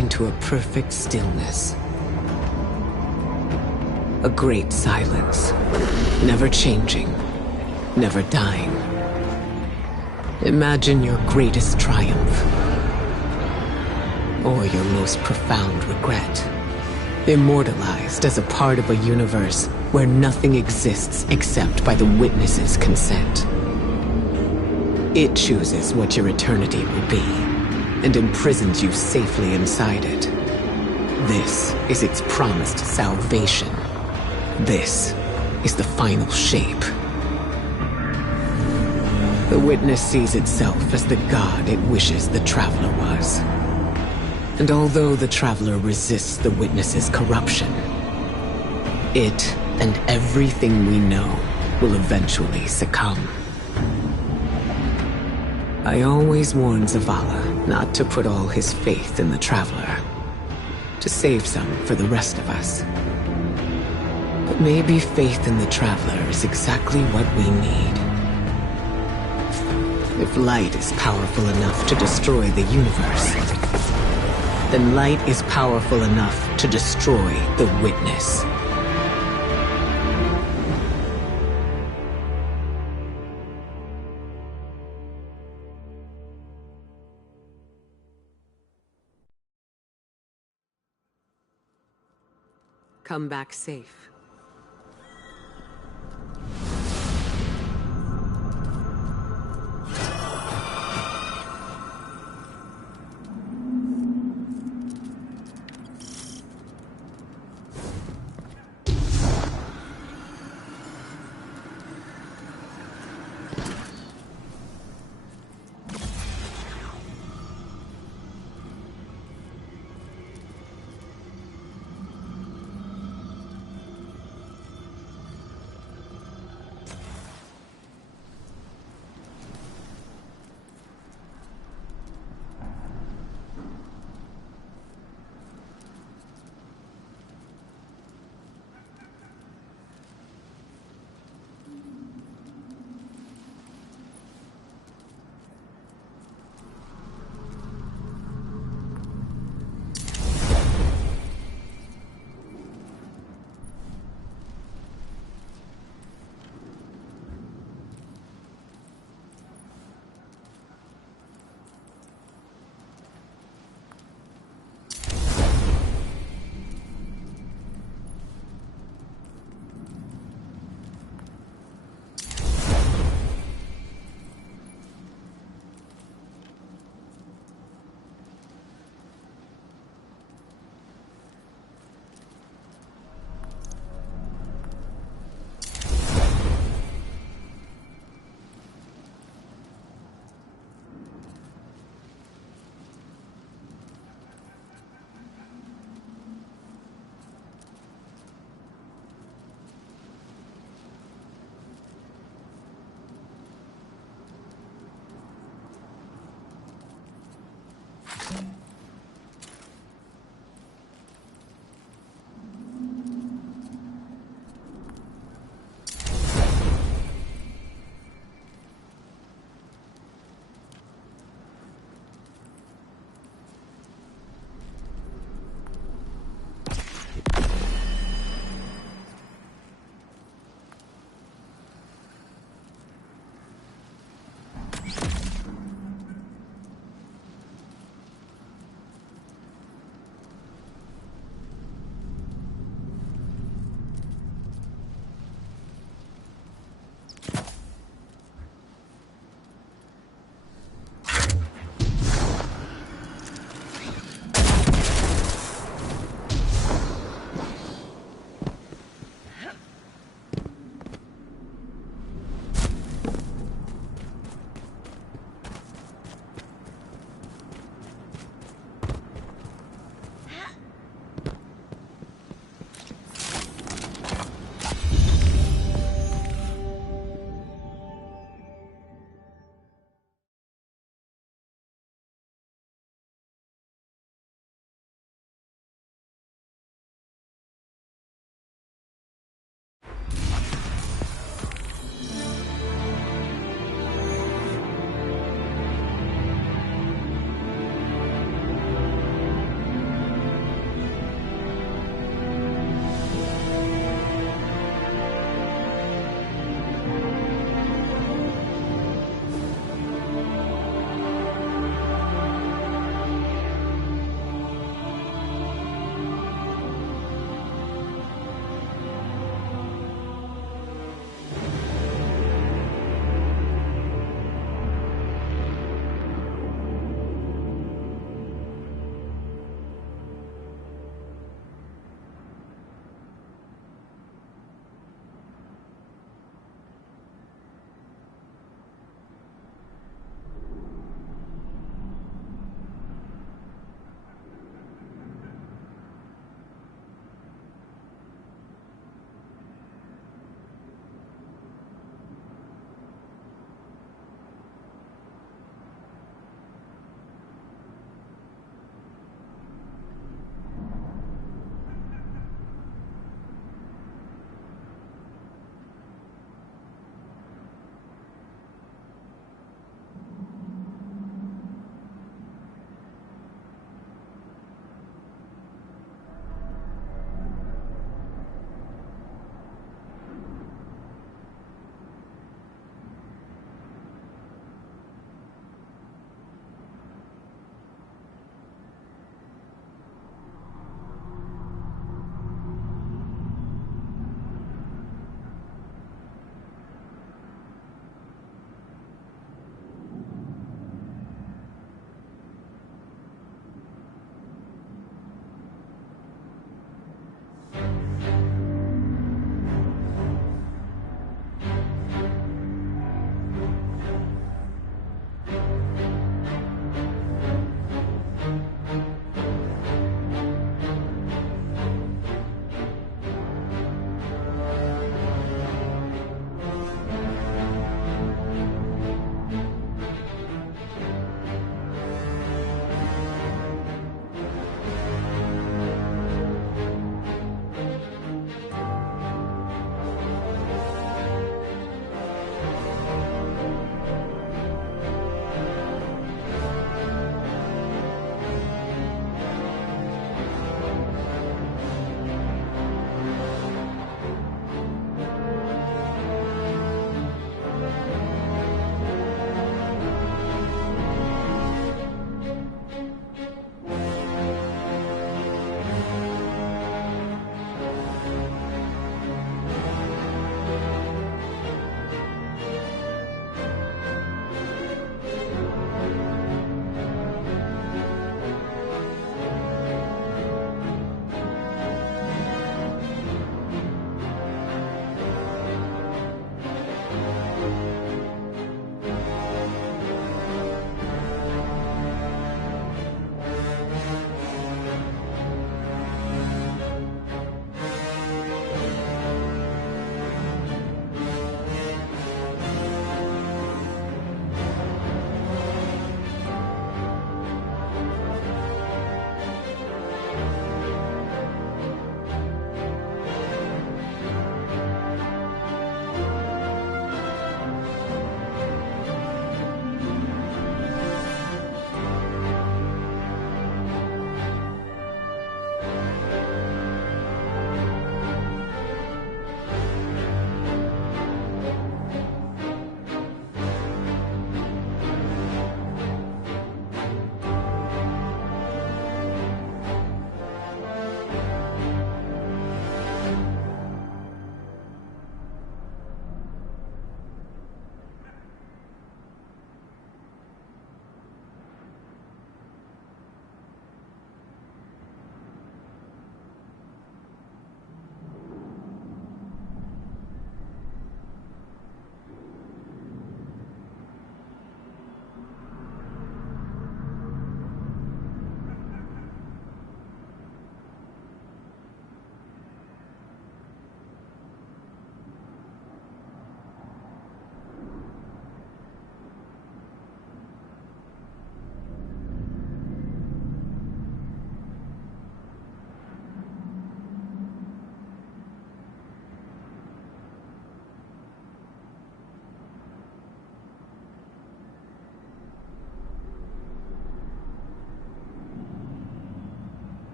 into a perfect stillness. A great silence, never changing, never dying. Imagine your greatest triumph, or your most profound regret, immortalized as a part of a universe where nothing exists except by the witness's consent. It chooses what your eternity will be, and imprisons you safely inside it. This is its promised salvation. This is the final shape. The witness sees itself as the god it wishes the Traveler was. And although the Traveler resists the witness's corruption, it and everything we know will eventually succumb. I always warn Zavala not to put all his faith in the Traveler, to save some for the rest of us. But maybe faith in the Traveler is exactly what we need. If light is powerful enough to destroy the universe, then light is powerful enough to destroy the witness. Come back safe.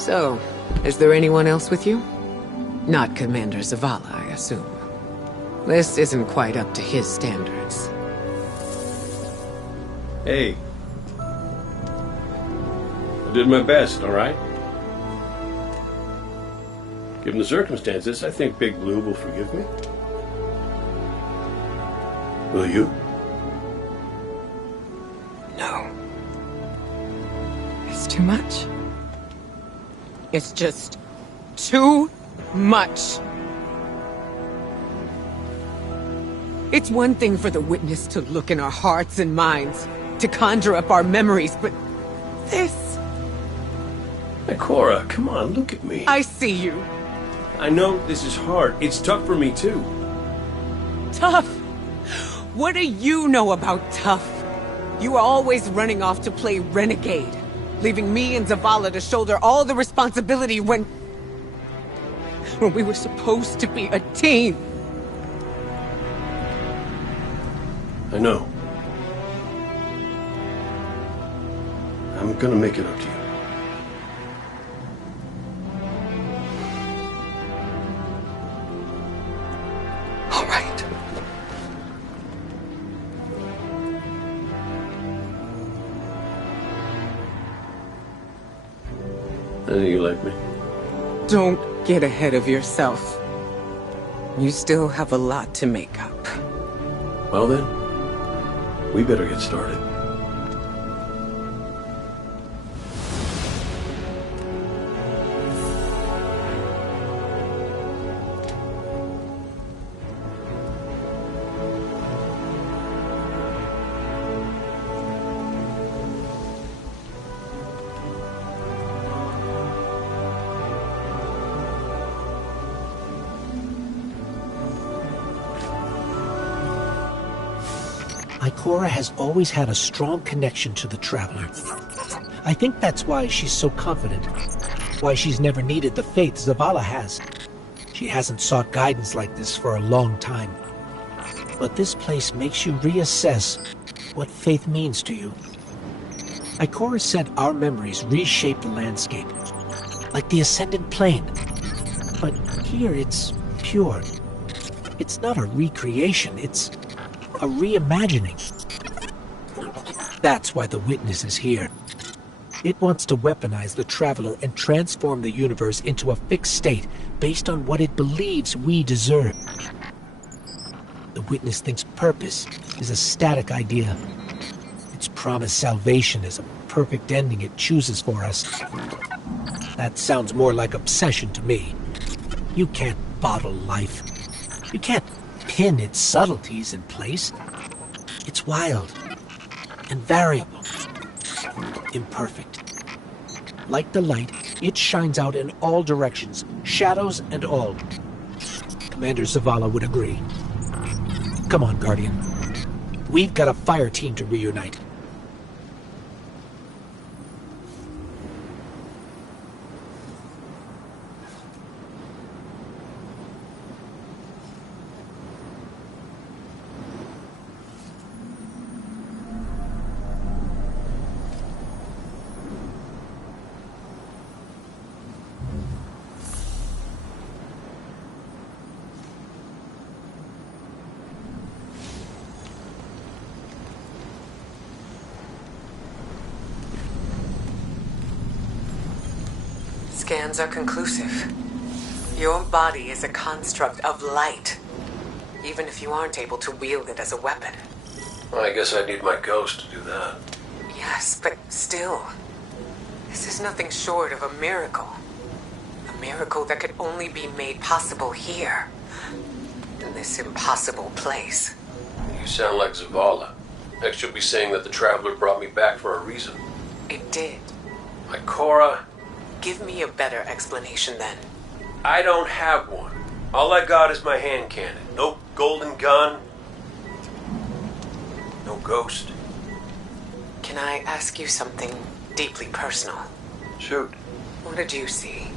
So, is there anyone else with you? Not Commander Zavala, I assume. This isn't quite up to his standards. Hey. I did my best, alright? Given the circumstances, I think Big Blue will forgive me. Will you? No. It's too much. It's just too much. It's one thing for the witness to look in our hearts and minds, to conjure up our memories, but this... Ikora, come on, look at me. I see you. I know this is hard. It's tough for me, too. Tough? What do you know about tough? You were always running off to play renegade, leaving me and Zavala to shoulder all the responsibility when we were supposed to be a team. I know. I'm gonna make it up to you. All right. I know you like me. Don't get ahead of yourself. You still have a lot to make up. Well then, we better get started. Ikora has always had a strong connection to the Traveler. I think that's why she's so confident. Why she's never needed the faith Zavala has. She hasn't sought guidance like this for a long time. But this place makes you reassess what faith means to you. Ikora said our memories reshape the landscape, like the Ascendant Plane. But here it's pure. It's not a recreation, it's a reimagining. That's why the Witness is here. It wants to weaponize the Traveler and transform the universe into a fixed state based on what it believes we deserve. The Witness thinks purpose is a static idea. Its promised salvation is a perfect ending it chooses for us. That sounds more like obsession to me. You can't bottle life. You can't pin its subtleties in place. It's wild and variable, imperfect. Like the light, it shines out in all directions, shadows and all. Commander Zavala would agree. Come on, Guardian. We've got a fire team to reunite. Scans are conclusive. Your body is a construct of light, even if you aren't able to wield it as a weapon. Well, I guess I need my ghost to do that. Yes, but still, this is nothing short of a miracle. A miracle that could only be made possible here, in this impossible place. You sound like Zavala. Next you'll be saying that the Traveler brought me back for a reason. It did. Ikora, Give me a better explanation then. I don't have one. All I got is my hand cannon. No golden gun. No ghost. Can I ask you something deeply personal? Shoot. What did you see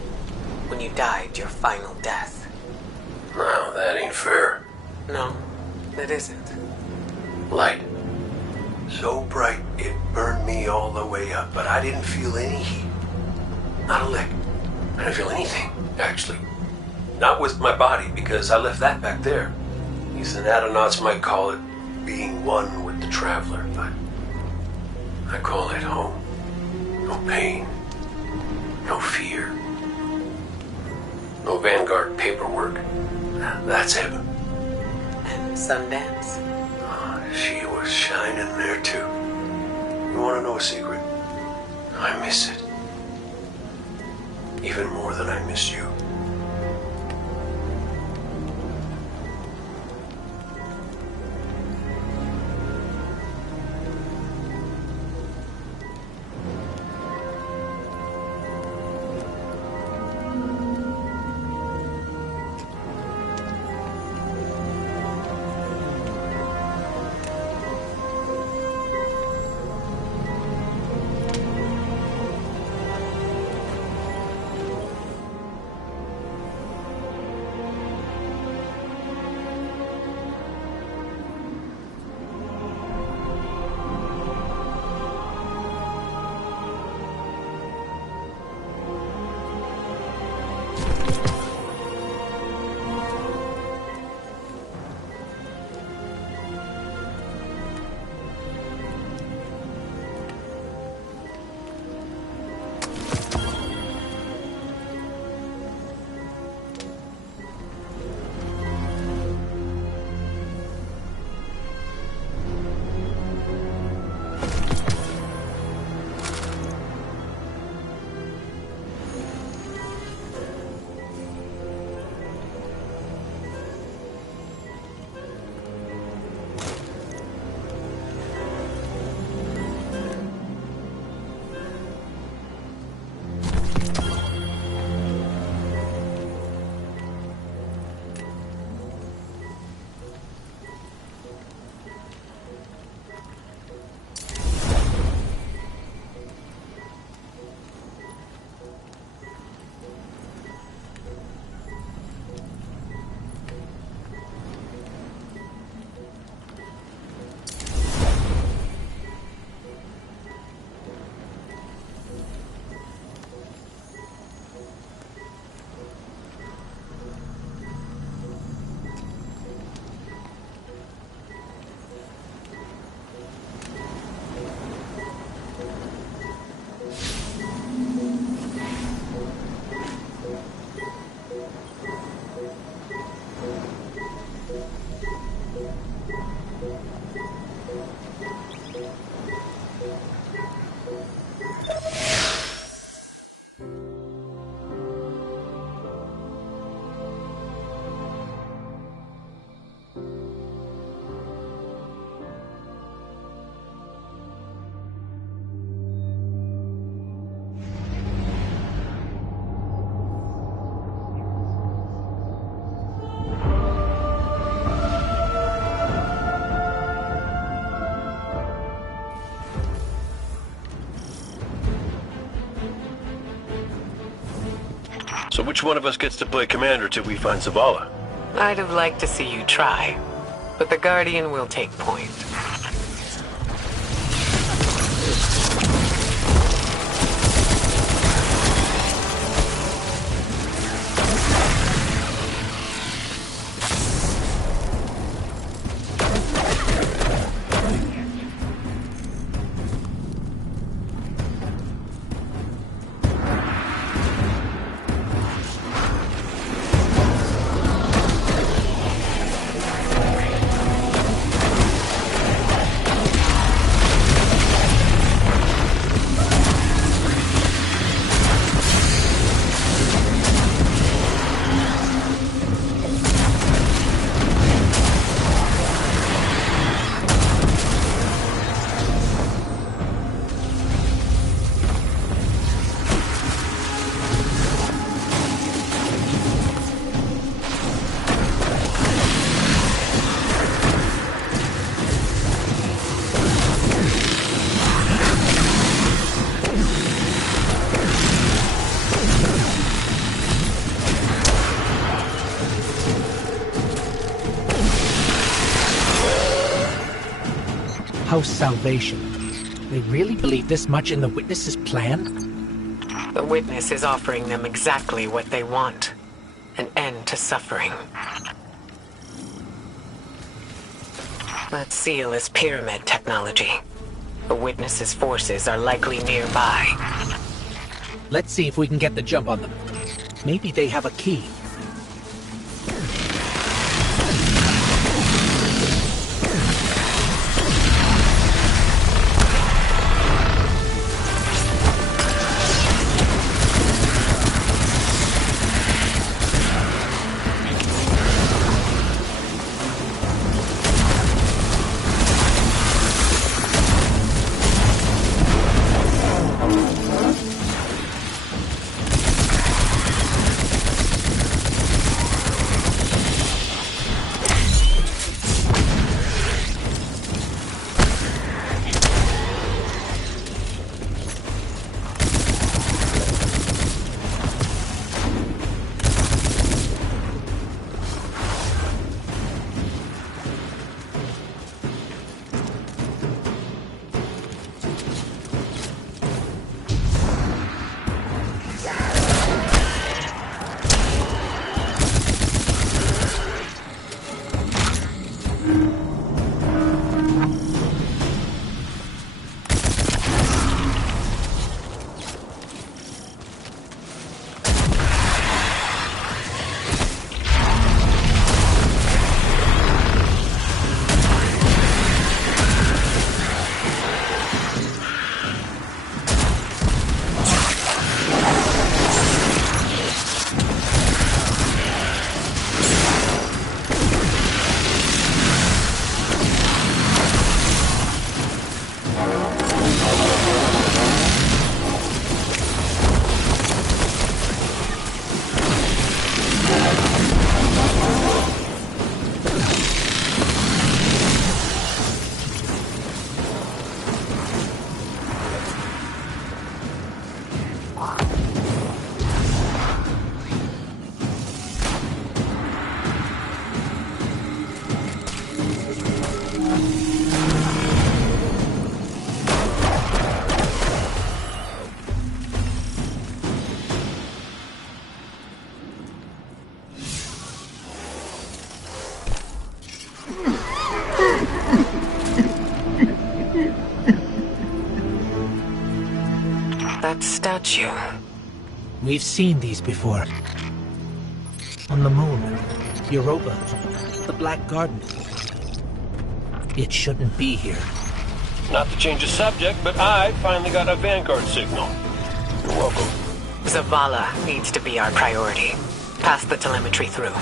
when you died your final death? No, that ain't fair. No, it isn't. Light. So bright it burned me all the way up, but I didn't feel any heat. Not a lick. I don't feel anything, actually. Not with my body, because I left that back there. These anatronauts might call it being one with the Traveler, but I call it home. No pain. No fear. No Vanguard paperwork. That's heaven. And Sundance? Oh, she was shining there too. You want to know a secret? I miss it. Even more than I miss you. So which one of us gets to play commander till we find Zavala? I'd have liked to see you try, but the Guardian will take point. House Salvation. They really believe this much in the Witness's plan? The Witness is offering them exactly what they want. An end to suffering. That seal is pyramid technology. The Witness's forces are likely nearby. Let's see if we can get the jump on them. Maybe they have a key. That statue. We've seen these before. On the moon, Europa, the Black Garden. It shouldn't be here. Not to change the subject, but I finally got a Vanguard signal. You're welcome. Zavala needs to be our priority. Pass the telemetry through.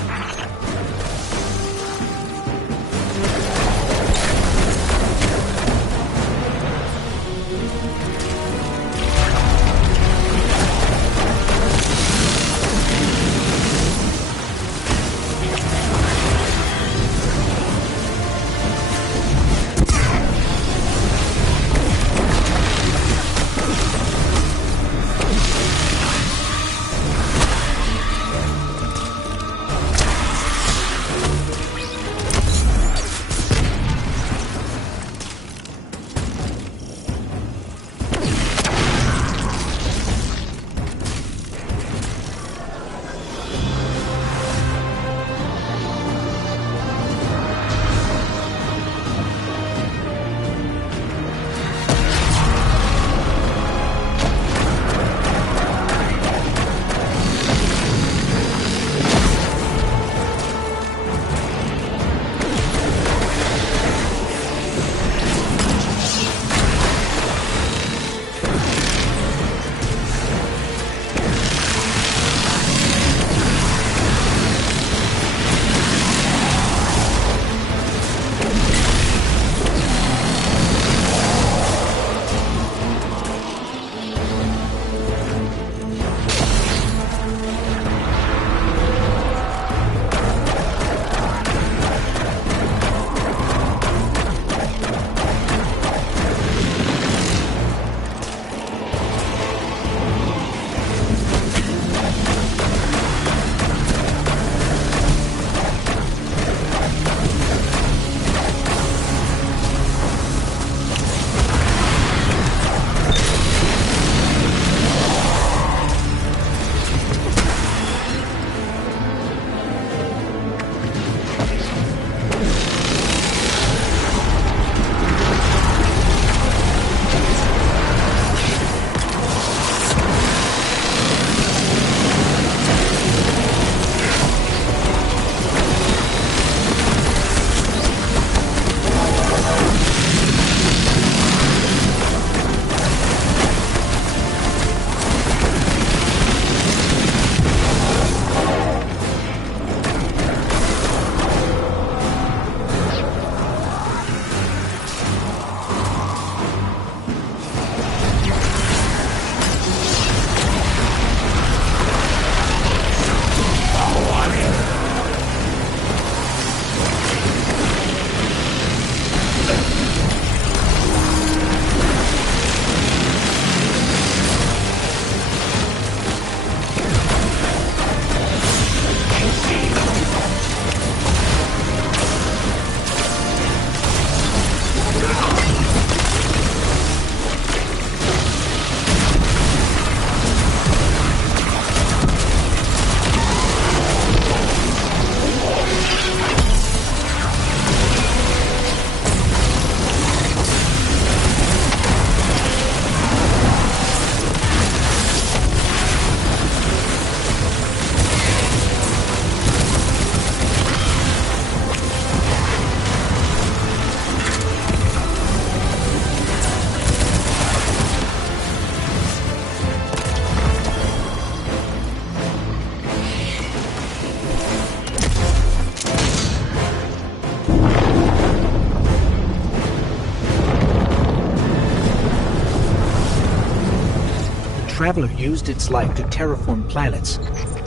Traveler used its life to terraform planets,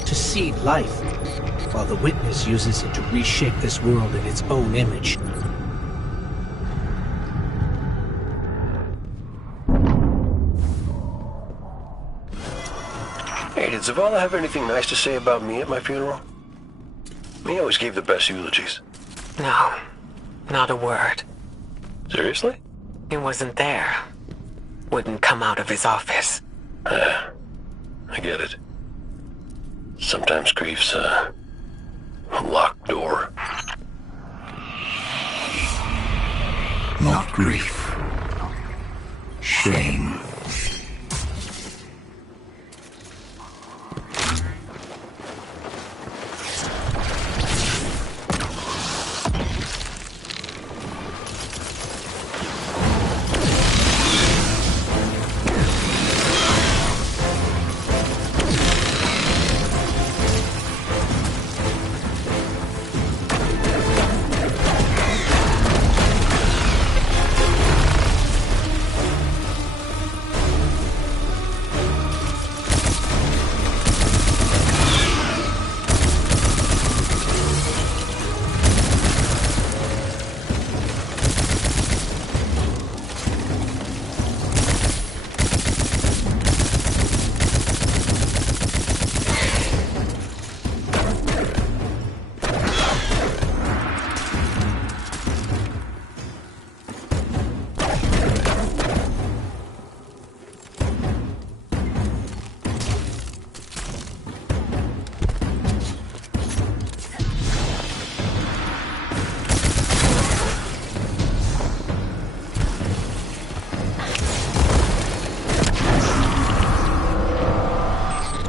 to seed life, while the Witness uses it to reshape this world in its own image. Hey, did Zavala have anything nice to say about me at my funeral? He always gave the best eulogies. No, not a word. Seriously? He wasn't there. Wouldn't come out of his office. I get it. Sometimes grief's a locked door. Not grief. Shame.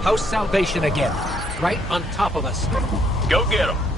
House Salvation again, right on top of us. Go get him!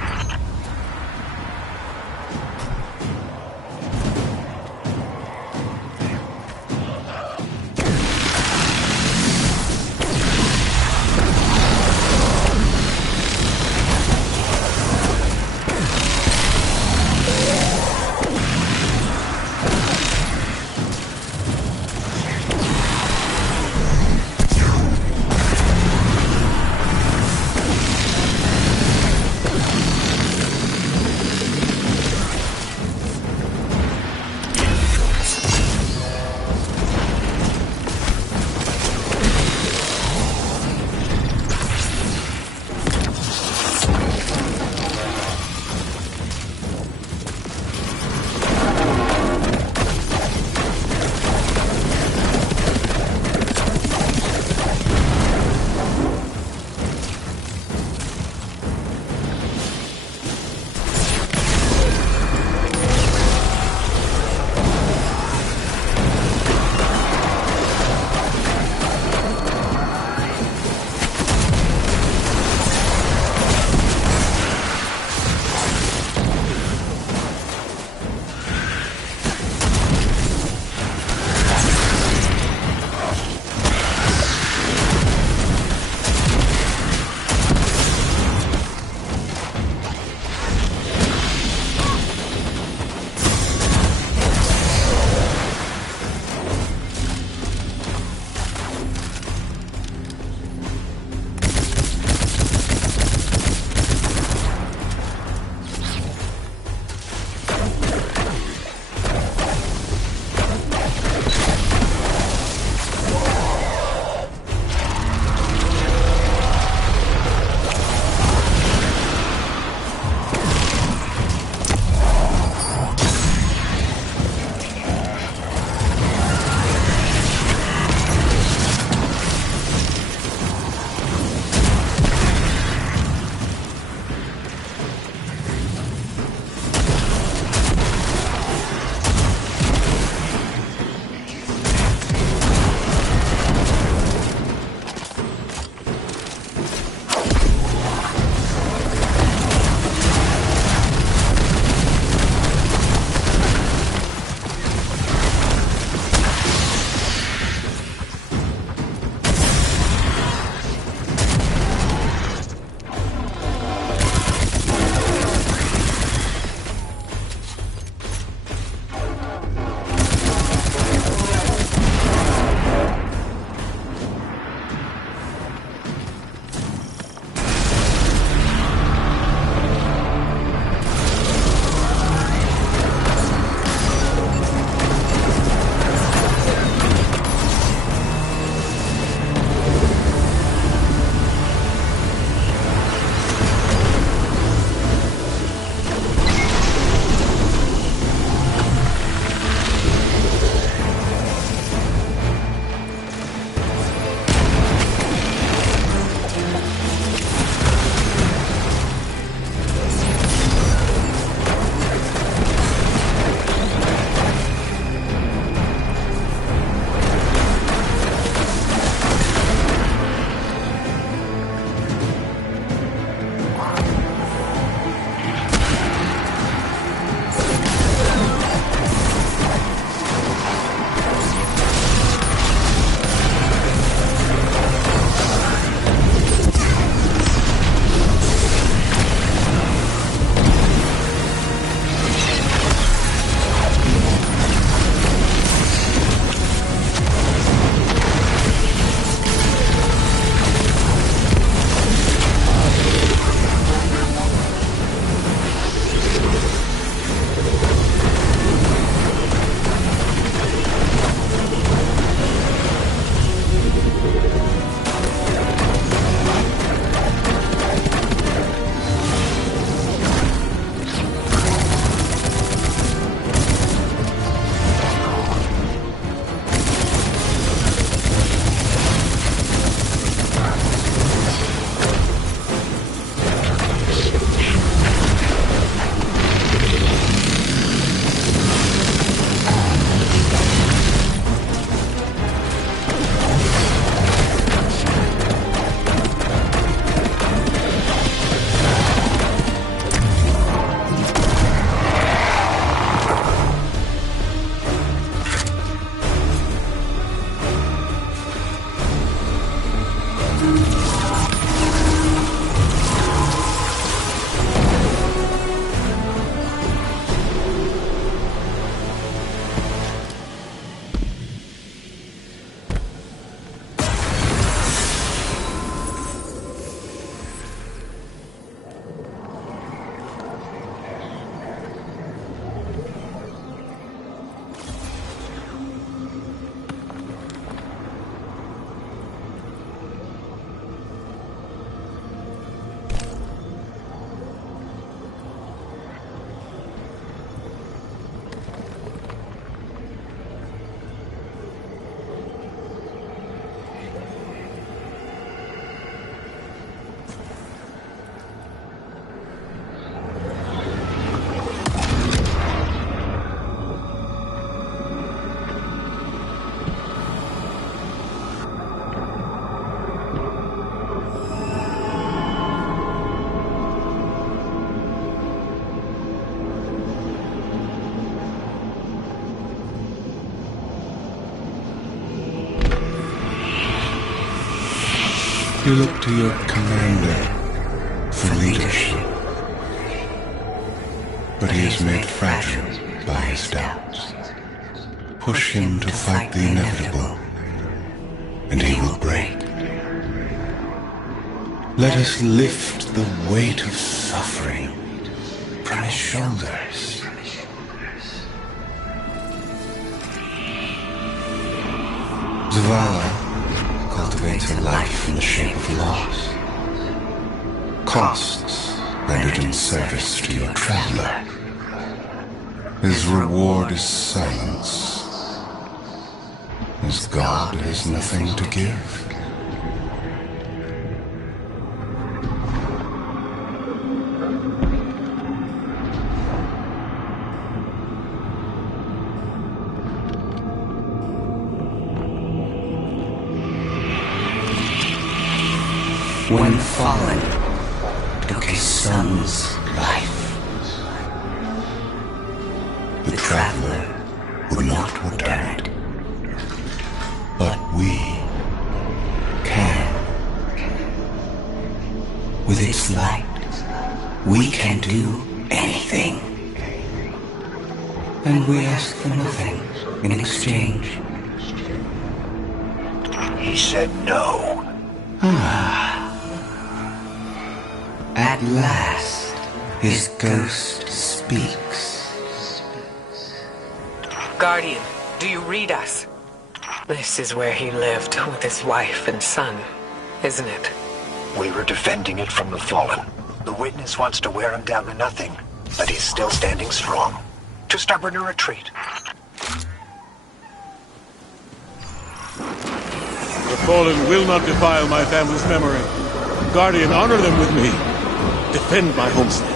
You look to your commander for leadership. But he is made fragile by his doubts. Push him to fight the inevitable, and he will break. Let us lift the weight of suffering from his shoulders. Zavala cultivates a life in the shape of loss. Costs rendered in service to your traveler. His reward is silence. His God has nothing to give. When fallen, took his son's life. The traveler would not return it. But we can. With its light, we can do anything. And we ask for nothing in exchange. He said no. At last, his ghost speaks. Guardian, do you read us? This is where he lived with his wife and son, isn't it? We were defending it from the fallen. The witness wants to wear him down to nothing, but he's still standing strong. Too stubborn to retreat. The fallen will not defile my family's memory. Guardian, honor them with me. Defend my homestead.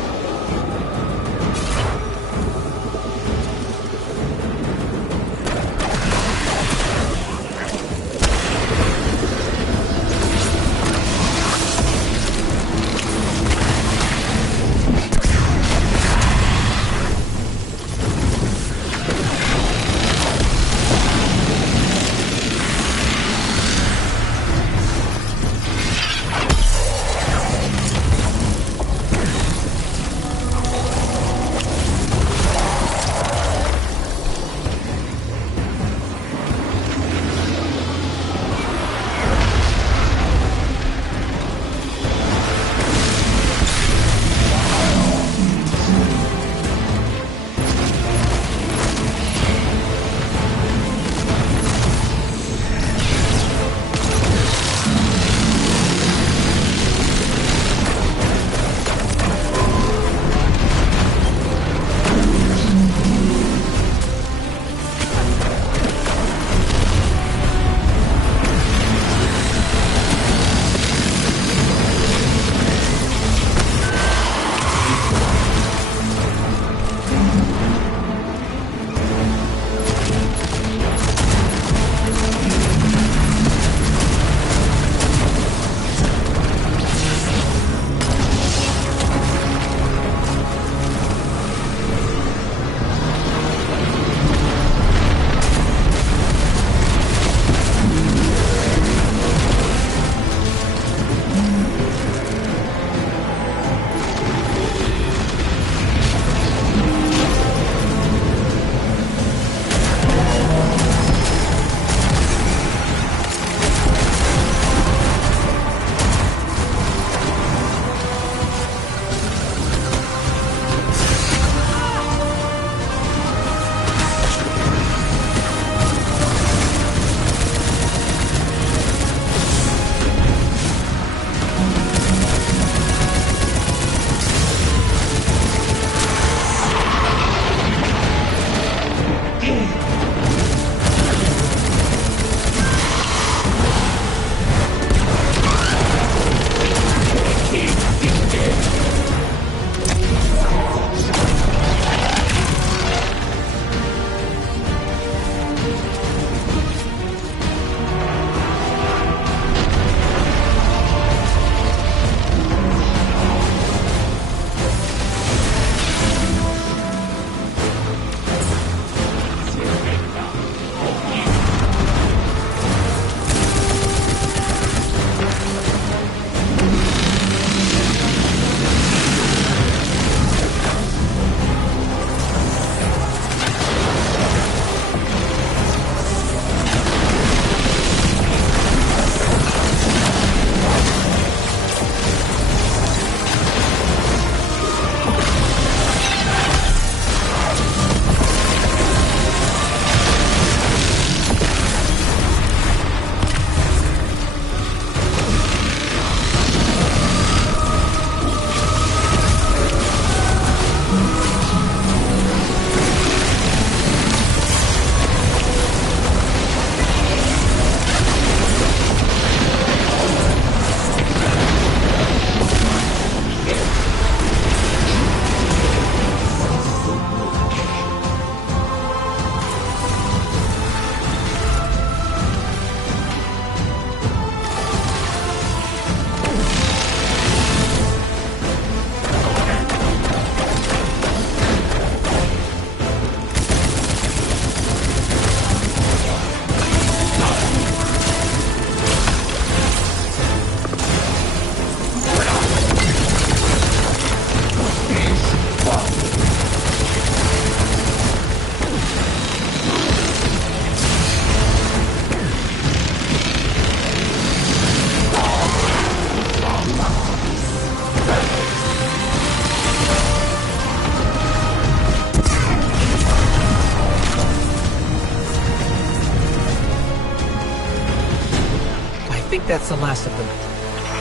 that's the last of them.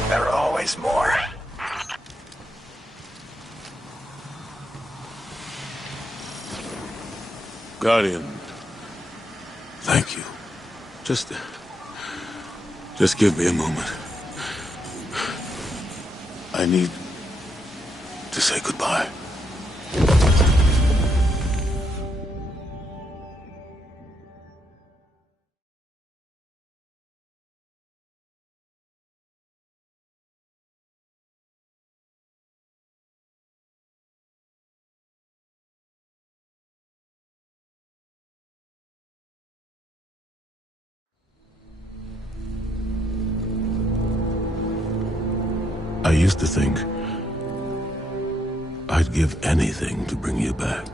There are always more. Guardian, thank you. Just give me a moment. I need to say goodbye. I used to think I'd give anything to bring you back.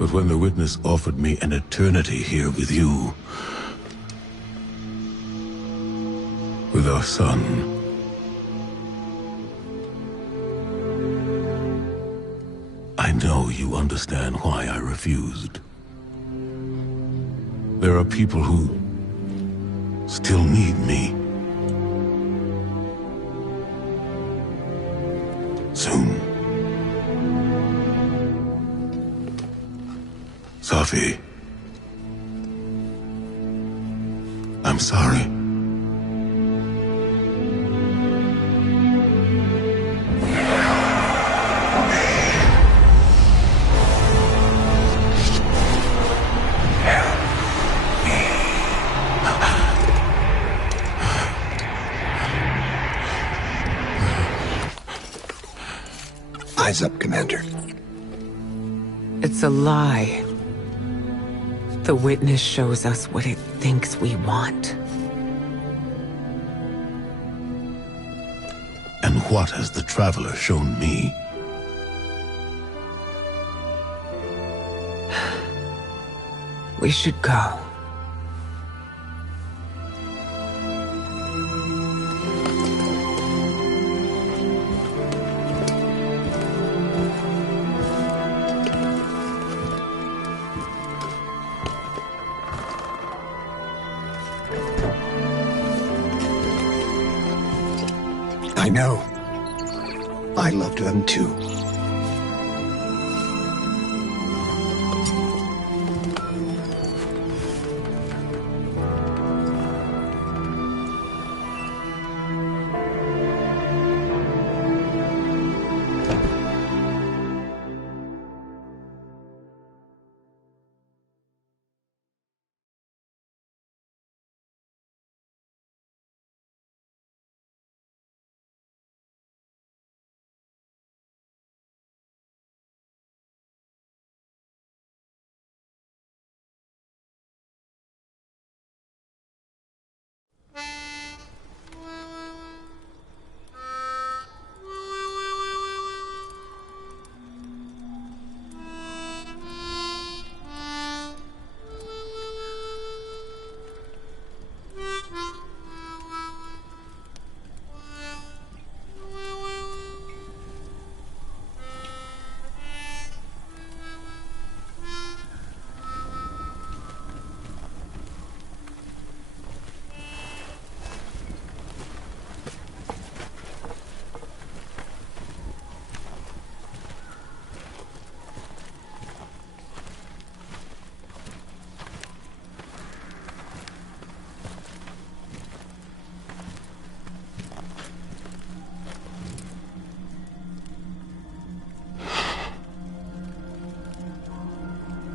But when the Witness offered me an eternity here with you, with our son, I know you understand why I refused. There are people who still need me. Soon. Safi. I'm sorry. Eyes up, Commander. It's a lie. The Witness shows us what it thinks we want. And what has the Traveler shown me? We should go. I know. I loved them too.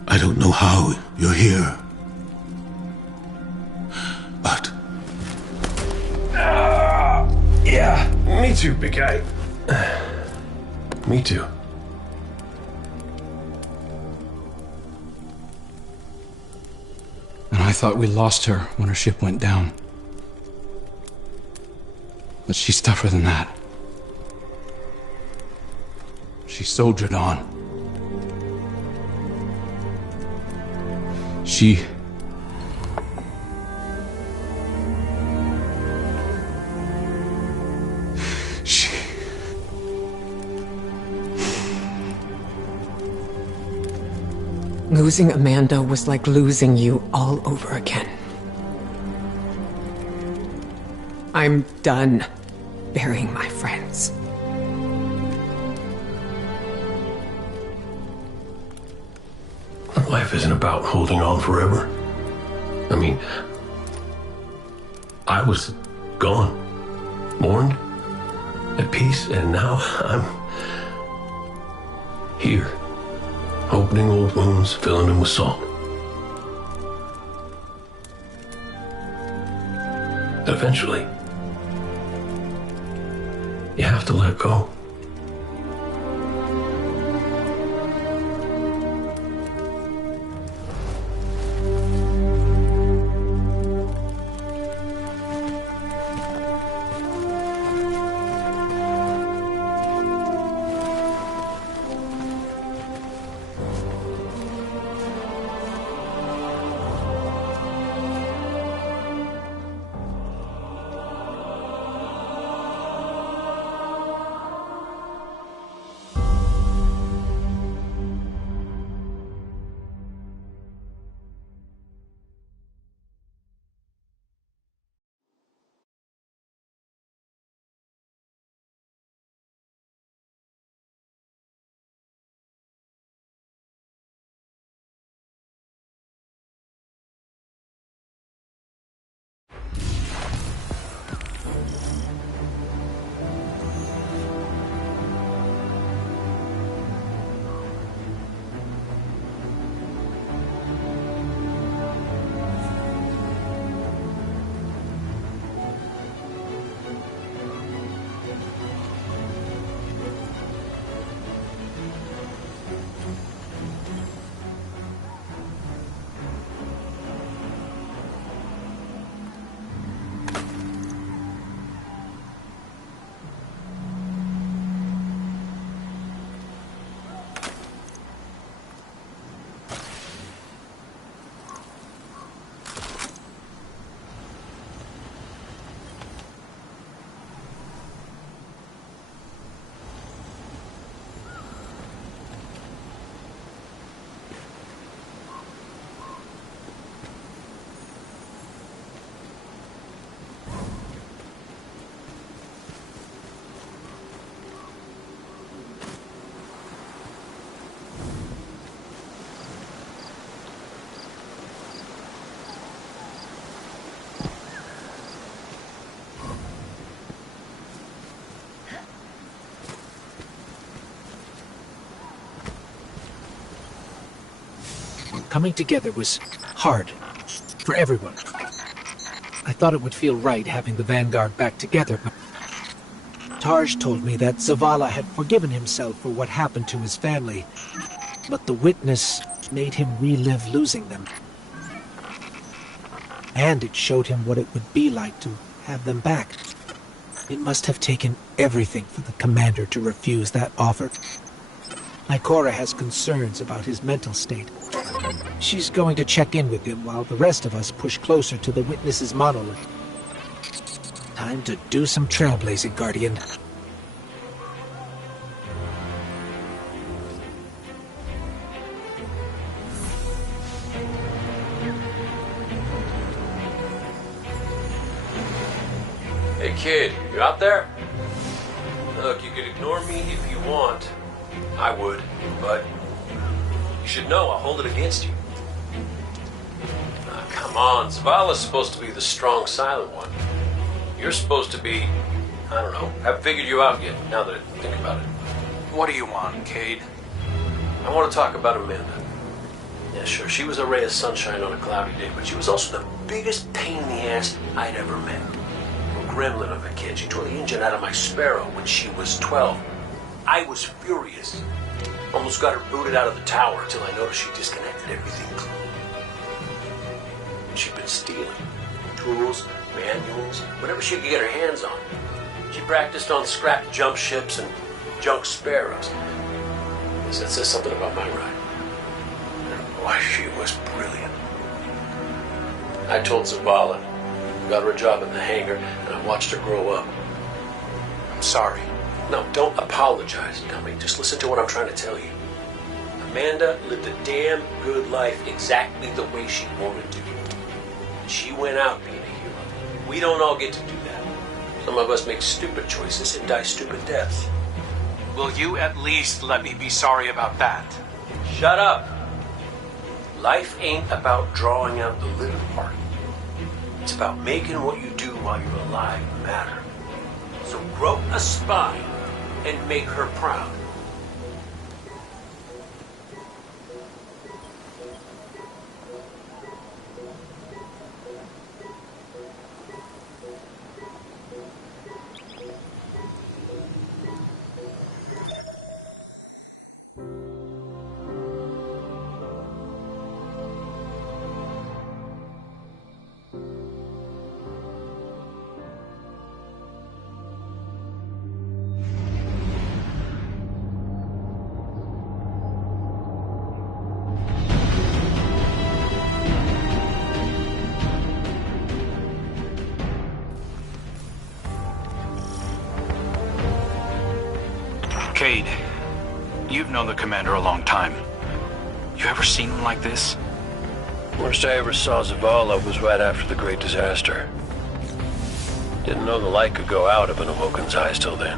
I don't know how you're here, but... Yeah, me too, big guy. Me too. And I thought we lost her when her ship went down. But she's tougher than that. She soldiered on. She... Losing Amanda was like losing you all over again. I'm done burying my friends. Life isn't about holding on forever. I mean, I was gone, mourned, at peace, and now I'm here, opening old wounds, filling them with salt. Eventually, you have to let go. Coming together was hard for everyone. I thought it would feel right having the Vanguard back together, but Tarj told me that Zavala had forgiven himself for what happened to his family, but the witness made him relive losing them. And it showed him what it would be like to have them back. It must have taken everything for the commander to refuse that offer. Ikora has concerns about his mental state. She's going to check in with him while the rest of us push closer to the witness's monolith. Time to do some trailblazing, Guardian. Hey kid, you out there? Look, you could ignore me if you want. I would, but you should know I'll hold it against you. Come on, Zavala's supposed to be the strong, silent one. You're supposed to be, I don't know, haven't figured you out yet, now that I think about it. What do you want, Cade? I want to talk about Amanda. Yeah, sure, she was a ray of sunshine on a cloudy day, but she was also the biggest pain in the ass I'd ever met. A gremlin of a kid. She tore the engine out of my Sparrow when she was 12. I was furious. Almost got her booted out of the tower until I noticed she disconnected everything. She'd been stealing tools, manuals, whatever she could get her hands on. She practiced on scrap jump ships and junk Sparrows. Guess that says something about my ride. Boy, she was brilliant. I told Zavala, got her a job in the hangar, and I watched her grow up. I'm sorry. No, don't apologize, dummy. Just listen to what I'm trying to tell you. Amanda lived a damn good life exactly the way she wanted to. She went out being a hero. We don't all get to do that. Some of us make stupid choices and die stupid deaths. Will you at least let me be sorry about that? Shut up! Life ain't about drawing out the little part. It's about making what you do while you're alive matter. So grow a spine and make her proud. Cayde, you've known the commander a long time. You ever seen him like this? Worst I ever saw Zavala was right after the Great Disaster. Didn't know the light could go out of an Awoken's eyes till then.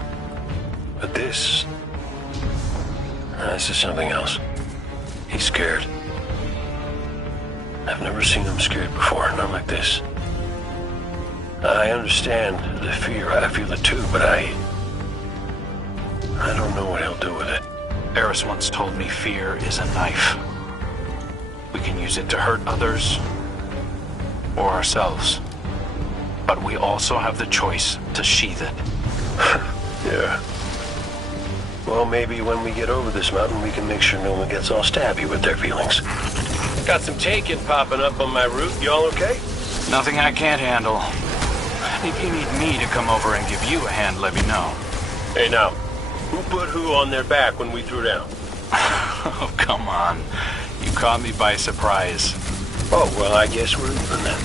But this is something else. He's scared. I've never seen him scared before, not like this. I understand the fear, I feel it too, but I don't know what he'll do with it. Eris once told me fear is a knife. We can use it to hurt others or ourselves. But we also have the choice to sheath it. Yeah. Well, maybe when we get over this mountain, we can make sure no one gets all stabby with their feelings. Got some taken popping up on my route. Y'all okay? Nothing I can't handle. If you need me to come over and give you a hand, let me know. Hey, now. Who put who on their back when we threw down? Oh, come on. You caught me by surprise. Oh, well, I guess we're even then.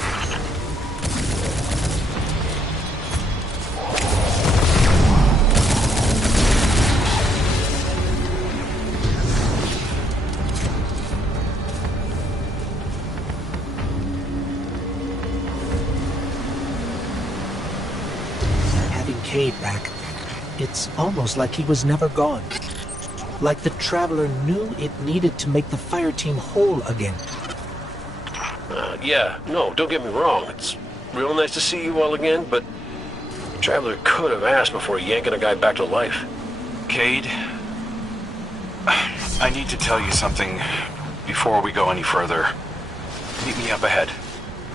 Having Cayde back, it's almost like he was never gone. Like the Traveler knew it needed to make the fire team whole again. Yeah, no, don't get me wrong. It's real nice to see you all again, but Traveler could have asked before yanking a guy back to life. Cayde, I need to tell you something before we go any further. Meet me up ahead.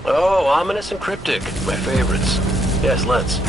Oh, ominous and cryptic. My favorites. Yes, let's.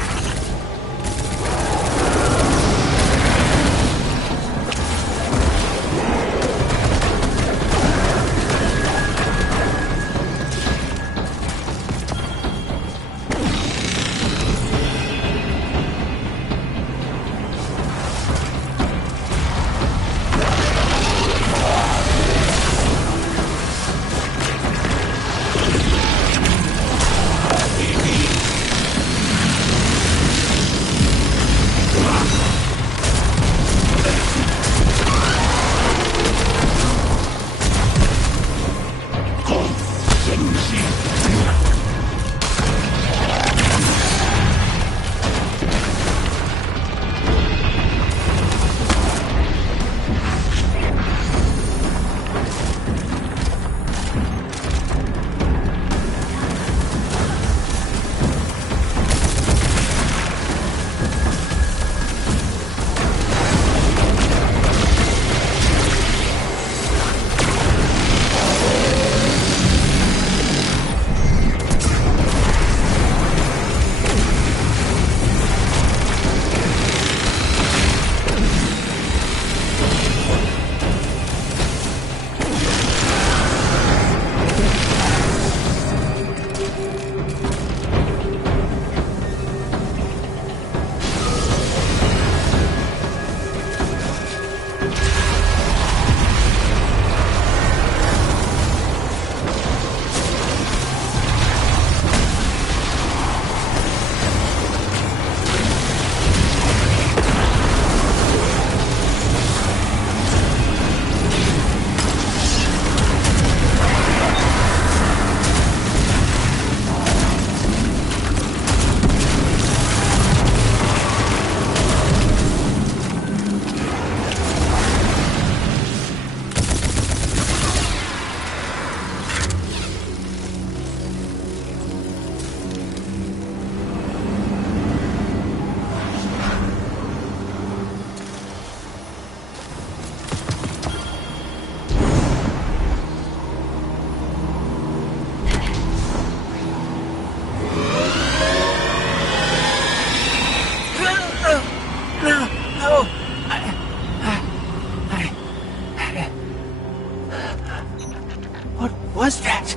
was that?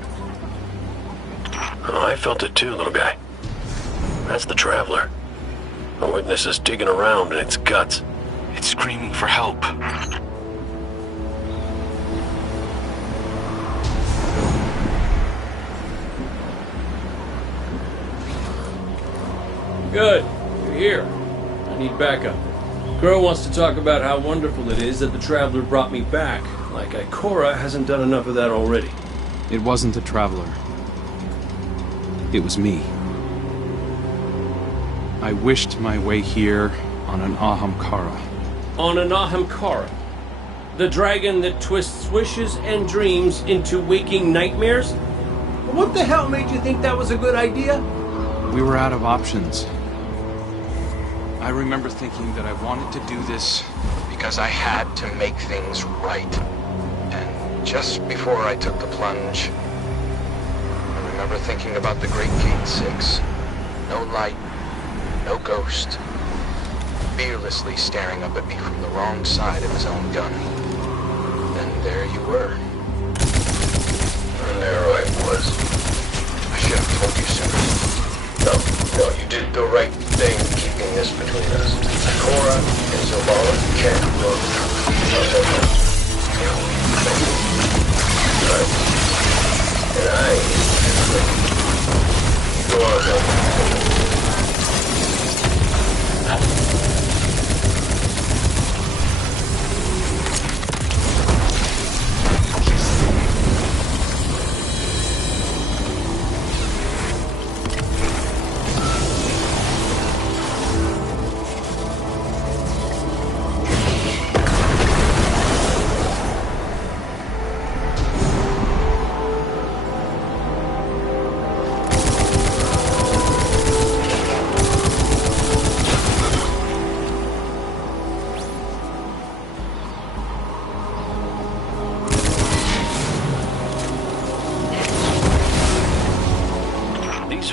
Oh, I felt it too, little guy. That's the Traveler. The witness is digging around in its guts. It's screaming for help. Good. You're here. I need backup. Crow wants to talk about how wonderful it is that the Traveler brought me back. Like Ikora hasn't done enough of that already. It wasn't the Traveler. It was me. I wished my way here on an Ahamkara. On an Ahamkara? The dragon that twists wishes and dreams into waking nightmares? What the hell made you think that was a good idea? We were out of options. I remember thinking that I wanted to do this because I had to make things right. And just before I took the plunge, I remember thinking about the Great Gate 6. No light, no ghost. Fearlessly staring up at me from the wrong side of his own gun. And there you were. And there I was. I should have told you sooner. No, you did the right thing keeping this between us. Ikora and Zavala can't know the truth. I'll tell you. And I go on, though.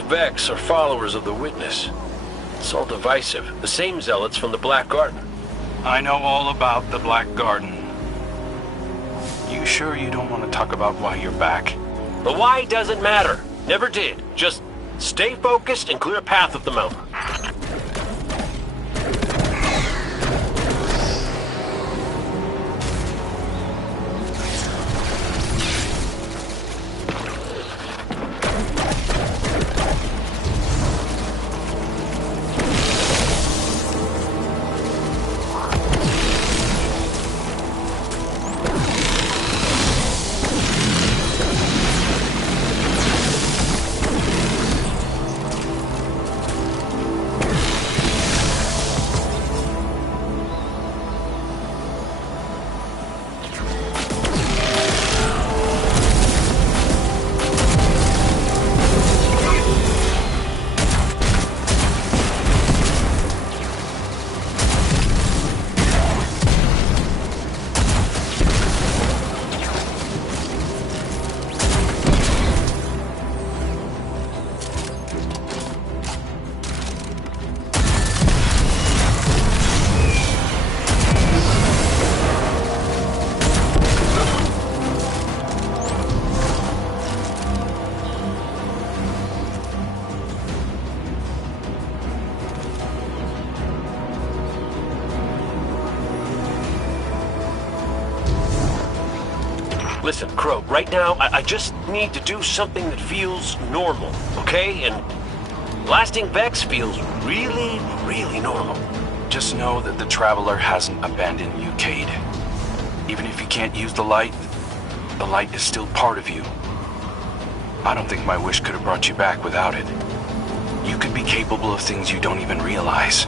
Vex are followers of the Witness. It's all divisive. The same zealots from the Black Garden. I know all about the Black Garden. You sure you don't want to talk about why you're back? The why doesn't matter. Never did. Just stay focused and clear a path up the mountain. Listen, Crow, right now, I just need to do something that feels normal, okay? And blasting Vex feels really, really normal. Just know that the Traveler hasn't abandoned you, Cade. Even if you can't use the light is still part of you. I don't think my wish could have brought you back without it. You could be capable of things you don't even realize.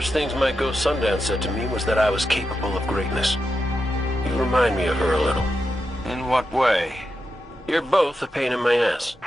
first things my ghost Sundown said to me was that I was capable of greatness. You remind me of her a little. In what way? You're both a pain in my ass.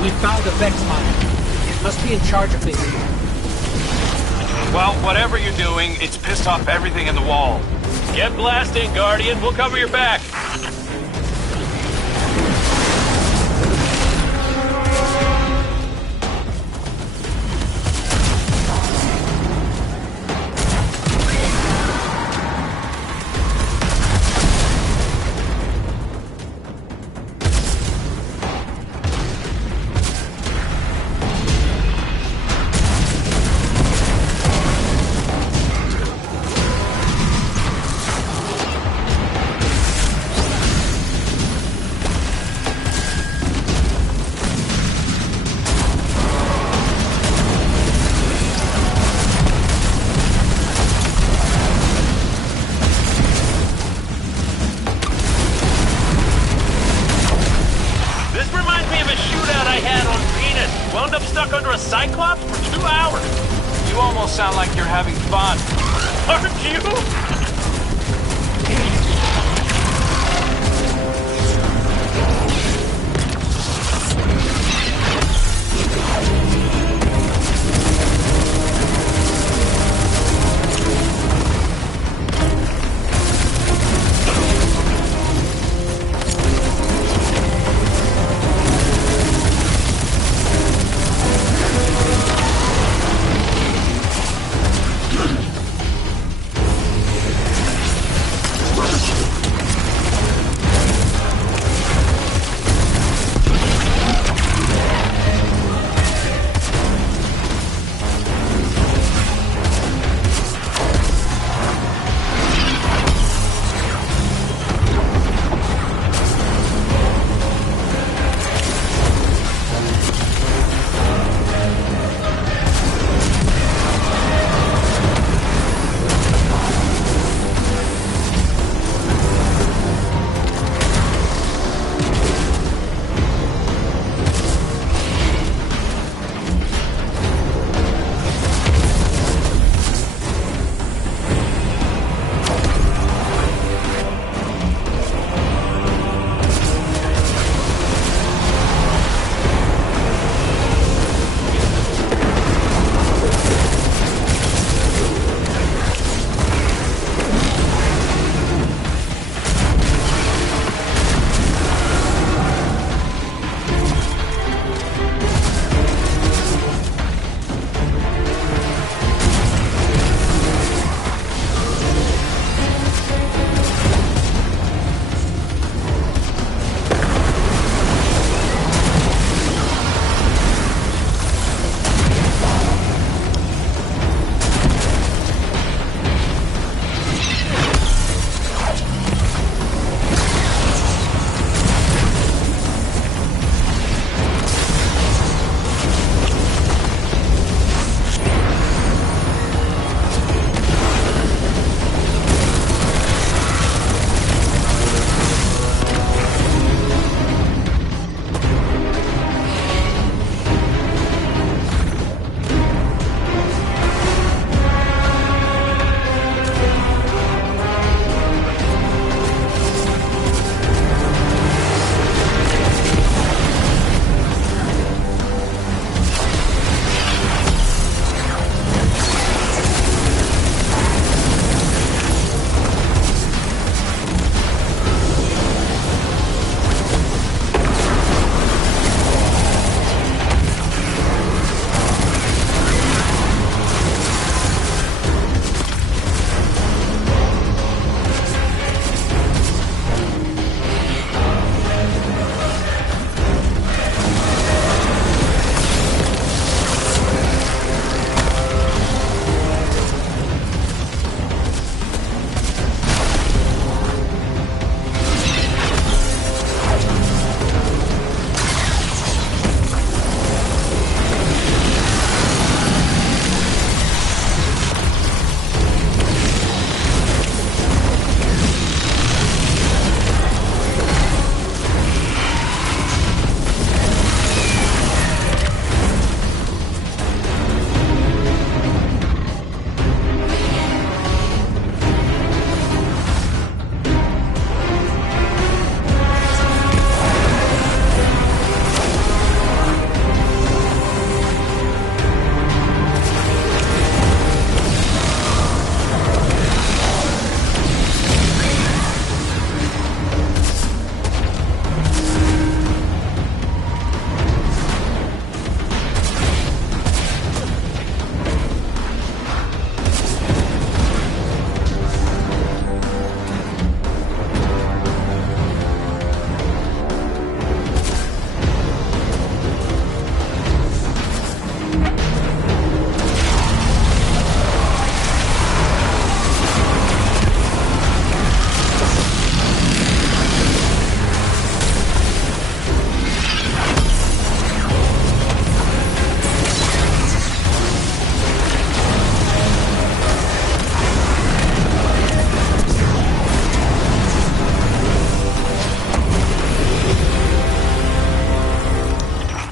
We found the Vex mine. It must be in charge of things. Well, whatever you're doing, it's pissed off everything in the wall. Get blasting, Guardian. We'll cover your back. Wound up stuck under a Cyclops for 2 hours. You almost sound like you're having fun. Aren't you?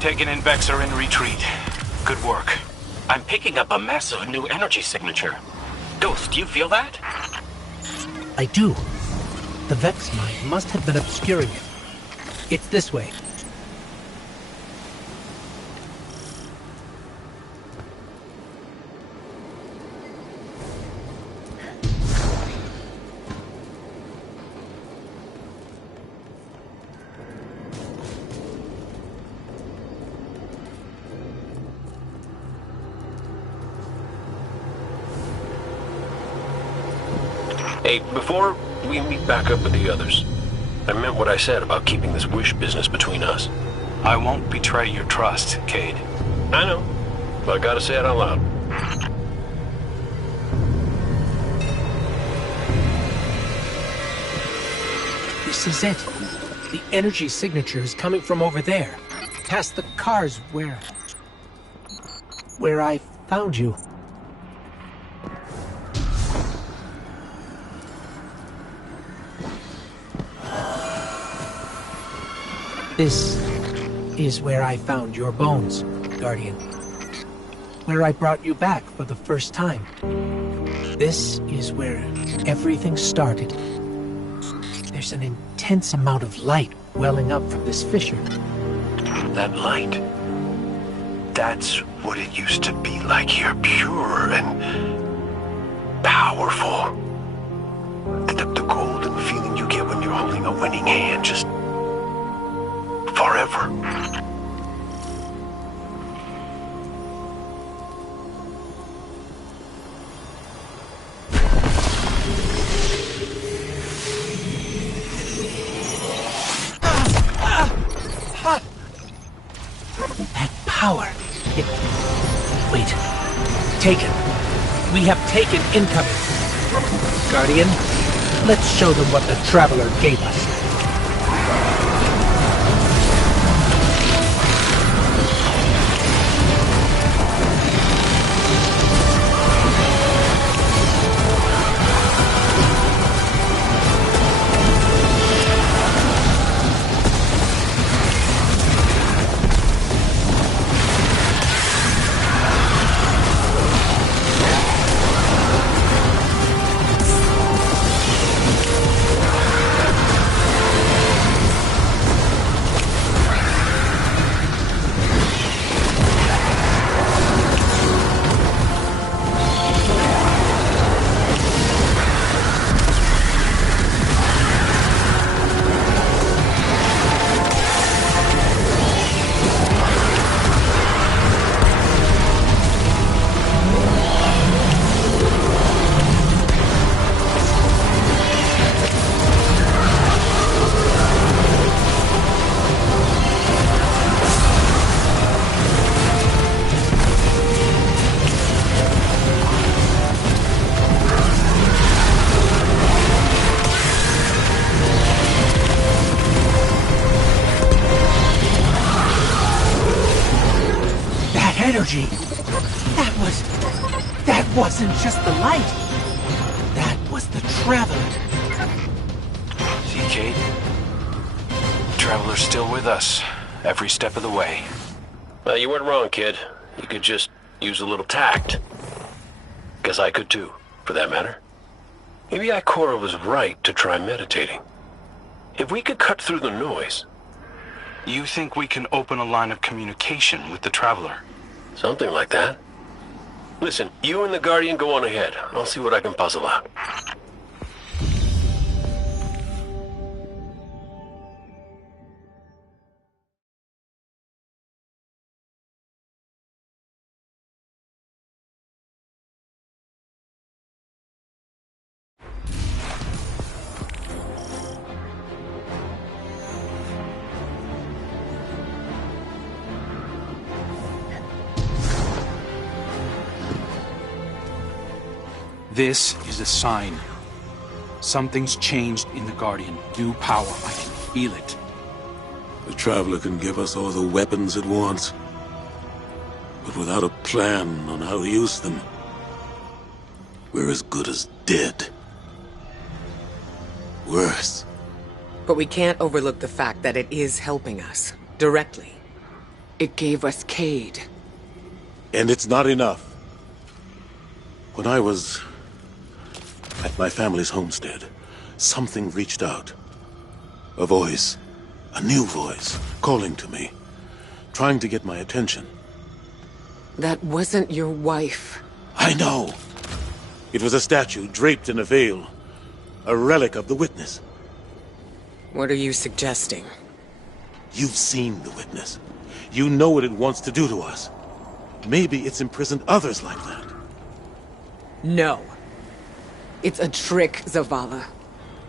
Tegan and Vex are in retreat. Good work. I'm picking up a massive new energy signature. Ghost, do you feel that? I do. The Vex mine must have been obscuring it. It's this way. Hey, before we meet back up with the others, I meant what I said about keeping this wish business between us. I won't betray your trust, Cade. I know, but I gotta say it out loud. This is it. The energy signature is coming from over there, past the cars where I found you. This is where I found your bones, Guardian. Where I brought you back for the first time. This is where everything started. There's an intense amount of light welling up from this fissure. That light, that's what it used to be like here, pure and powerful. The golden feeling you get when you're holding a winning hand, just forever. That power. Wait. Taken. We have Taken incoming. Guardian, let's show them what the Traveler gave us. Energy. That wasn't just the light. That was the Traveler. See, Cade? The Traveler's still with us, every step of the way. Well, you weren't wrong, kid. You could just use a little tact. Guess I could too, for that matter. Maybe Ikora was right to try meditating. If we could cut through the noise... You think we can open a line of communication with the Traveler? Something like that. Listen, you and the Guardian go on ahead. I'll see what I can puzzle out. This is a sign. Something's changed in the Guardian. New power. I can feel it. The Traveler can give us all the weapons it wants, but without a plan on how to use them, we're as good as dead. Worse. But we can't overlook the fact that it is helping us, directly. It gave us Cade. And it's not enough. When I was at my family's homestead, something reached out. A voice, a new voice, calling to me, trying to get my attention. That wasn't your wife. I know. It was a statue draped in a veil, a relic of the Witness. What are you suggesting? You've seen the Witness. You know what it wants to do to us. Maybe it's imprisoned others like that. No. It's a trick, Zavala.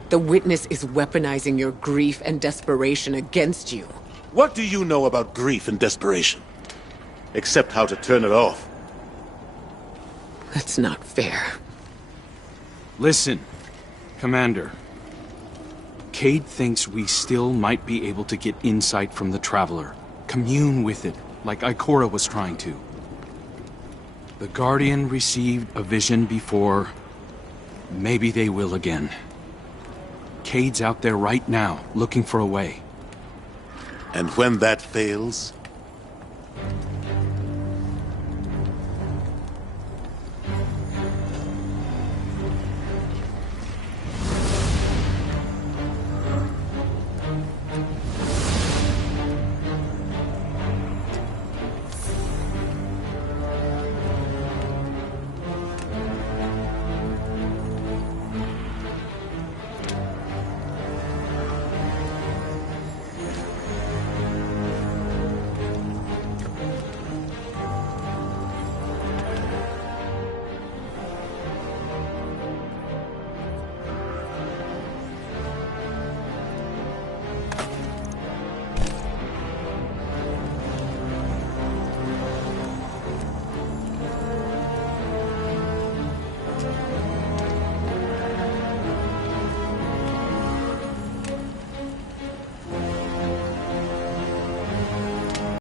The Witness is weaponizing your grief and desperation against you. What do you know about grief and desperation? Except how to turn it off. That's not fair. Listen, Commander. Cade thinks we still might be able to get insight from the Traveler. Commune with it, like Ikora was trying to. The Guardian received a vision before. Maybe they will again. Cade's out there right now, looking for a way. And when that fails,